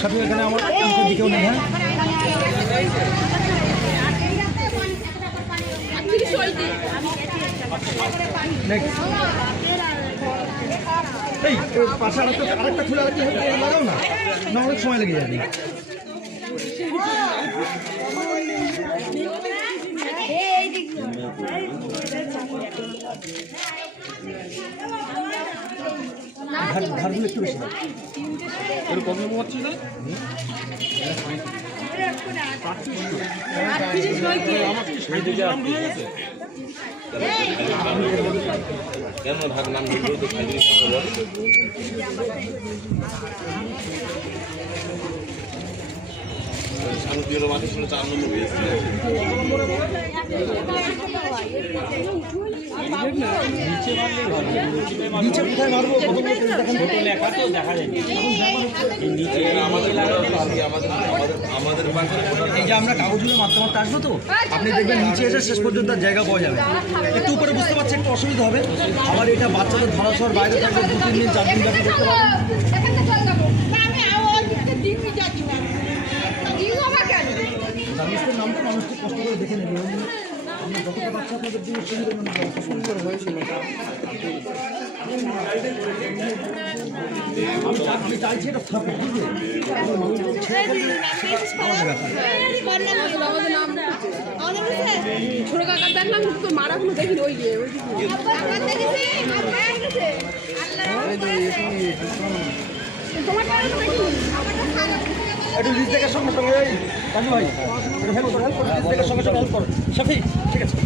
সাথে এখানে আমার দিকেও নেই। হ্যাঁ এই পাশে আরেকটা খুলে লাগাও না, অনেক সময় লেগে যাবে। ঘাটগুলো একটু বেশি প্রবলেম হচ্ছে না। কেমন ভাগ নাম শান্তির মাঠে ছিল 4 নম্বর পেয়েছিল। নিচে কোথায় মারবো আমাদের এই যে আমরা কাগজগুলো মারতে মারতে আসবো তো, আপনি দেখবেন নিচে এসে শেষ পর্যন্ত জায়গা পাওয়া যাবে। একটু উপরে বুঝতে পারছি একটু অসুবিধা হবে। আবার এটা বাচ্চাদের ধরা শহর বাইরে থাকবে 2-3 দিন 4 দিন ব্যাপী দেখতে পাবেন। জার্নিস্টের নামটা মানুষকে কষ্ট করে দেখে নেবে। আমরা যতটা বাচ্চা আপনাদের দিকে সুন্দর হয়েছিল। আমি চাইছি এটা থাকুক, বুঝলি? ছোট কাকার দেখলাম তো মারা কোনো দেখিনি ওই গিয়ে একটু লিজ দেখার সঙ্গে সঙ্গে রাজু ভাই হেল্প করো, লিজ দেখার সঙ্গে সঙ্গে হেল্প করো। সফি ঠিক আছে।